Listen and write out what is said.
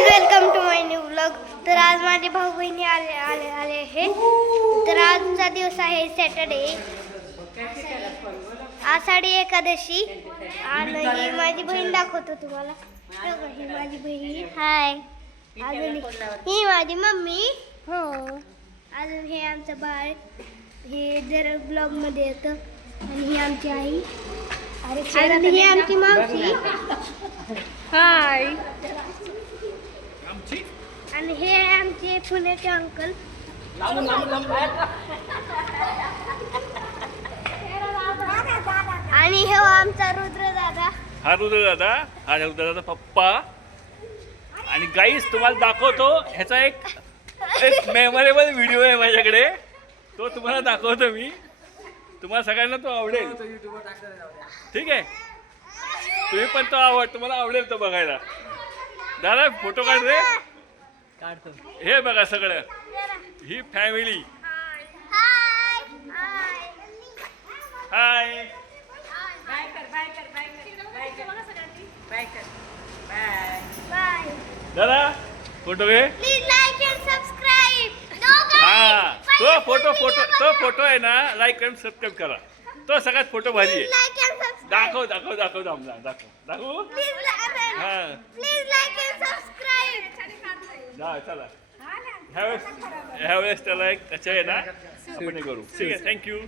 And welcome to my new vlog. तर आज माझे भाऊ बहिणी आले आहे. तर आजचा दिवस आहे सॅटर्डे, आषाढी एकादशी. आणि ही माझी बहीण दाखवतो तुम्हाला. ही माझी बहीण. हाय. अजून ही माझी मम्मी. हो. अजून हे आमचं बाळ, हे जर ब्लॉग मध्ये येतं. आणि ही आमची आई. आणि ही आमची मावशी. हाय. आणि हे आमचे पुण्याचे अंकल. आणि हे आमचा रुद्र दादा. हा रुद्र दादा, हा रुद्र दादा पप्पा. आणि गाईस तुम्हाला दाखवतो ह्याचा एक मेमोरेबल व्हिडिओ आहे माझ्याकडे. तो तुम्हाला दाखवतो मी. तुम्हाला सगळ्यांना तो आवडेल. ठीक आहे, तुम्ही पण तुम्हाला आवडेल तो बघायला. दादा फोटो काढ रे. हे बघा सगळं, ही फॅमिली. हाय. दादा फोटो घे. Please like and subscribe. हा, तो फोटो आहे ना, लाईक आणि सबस्क्राईब करा. तो सगळ्यात फोटो भारी आहे. दाखव दाखव दाखव दाखव दाखव दाखव. हा प्लीज लाईक अँड सबस्क्राईब. चला, ह्यावेळेस त्याला एक त्याच्या आहे ना आपण हे करू. ठीक आहे, थँक्यू.